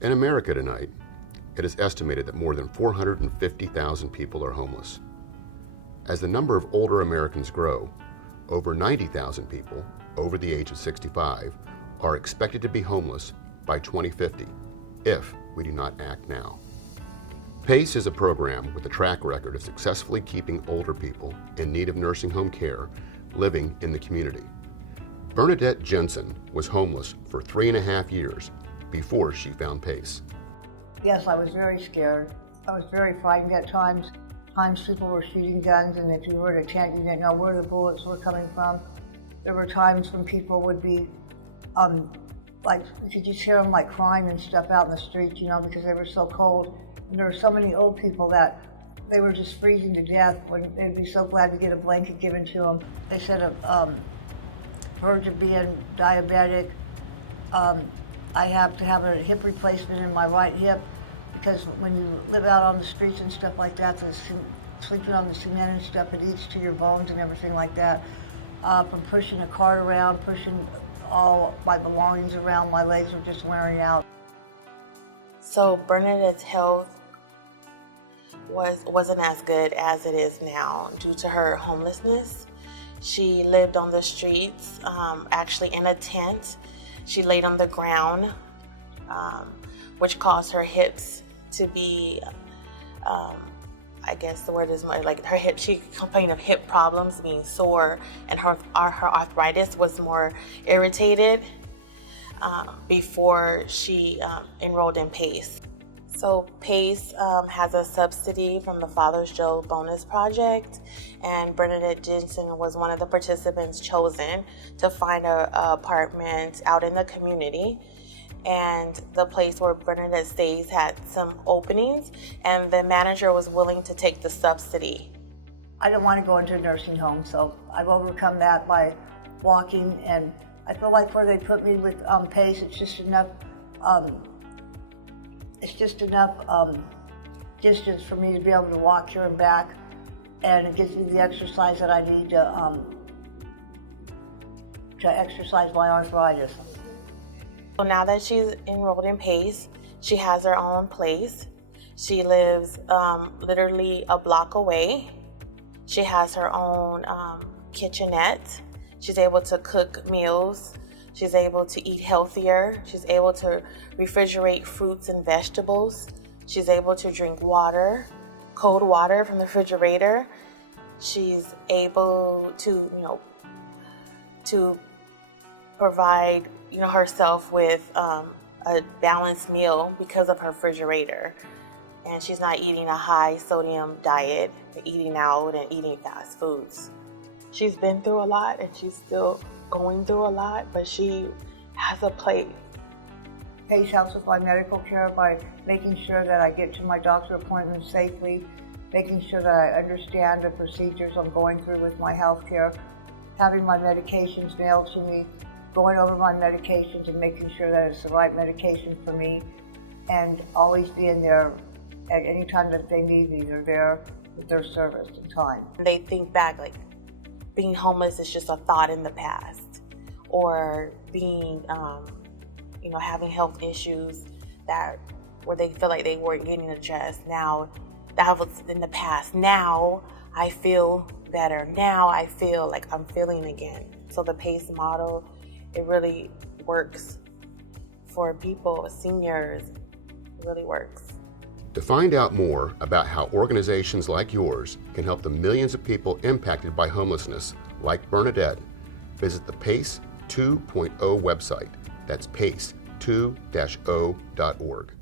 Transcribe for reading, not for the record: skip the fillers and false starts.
In America tonight, it is estimated that more than 450,000 people are homeless. As the number of older Americans grow, over 90,000 people over the age of 65 are expected to be homeless by 2050 if we do not act now. PACE is a program with a track record of successfully keeping older people in need of nursing home care living in the community. Bernadette Jensen was homeless for 3.5 years before she found PACE. Yes, I was very scared. I was very frightened at times. People were shooting guns, and if you were in a tent, you didn't know where the bullets were coming from. There were times when people would be, like, you could just hear them like crying and stuff out in the streets, because they were so cold. And there were so many old people that they were just freezing to death when they'd be so glad to get a blanket given to them. They said of verge of being diabetic. I have to have a hip replacement in my right hip because when you live out on the streets and stuff like that, sleeping on the cement and stuff, it eats to your bones and everything like that. From pushing a cart around, pushing all my belongings around, my legs were just wearing out. So Bernadette's health wasn't as good as it is now due to her homelessness. She lived on the streets, actually in a tent. She laid on the ground, which caused her hips to be, I guess the word is more like her hip, she complained of hip problems being sore, and her arthritis was more irritated before she enrolled in PACE. So PACE has a subsidy from the Father's Joe Bonus Project, and Bernadette Jensen was one of the participants chosen to find an apartment out in the community. And the place where Bernadette stays had some openings, and the manager was willing to take the subsidy. I didn't want to go into a nursing home, so I've overcome that by walking, and I feel like where they put me with PACE, it's just enough distance for me to be able to walk here and back, and it gives me the exercise that I need to exercise my arthritis. So now that she's enrolled in PACE, she has her own place. She lives literally a block away. She has her own kitchenette. She's able to cook meals. She's able to eat healthier. She's able to refrigerate fruits and vegetables. She's able to drink water, cold water from the refrigerator. She's able to, to provide, herself with a balanced meal because of her refrigerator. And she's not eating a high sodium diet, eating out and eating fast foods. She's been through a lot, and she's still going through a lot, but she has a place. PACE helps with my medical care by making sure that I get to my doctor appointments safely, making sure that I understand the procedures I'm going through with my health care, having my medications mailed to me, going over my medications and making sure that it's the right medication for me, and always being there at any time that they need me. They're there with their service and time. They think back, like, being homeless is just a thought in the past, or being, having health issues where they feel like they weren't getting addressed. Now, that was in the past. Now, I feel better. Now, I feel like I'm feeling again. So the PACE model, it really works for people, seniors. It really works. To find out more about how organizations like yours can help the millions of people impacted by homelessness, like Bernadette, visit the PACE 2.0 website. That's PACE2-0.org.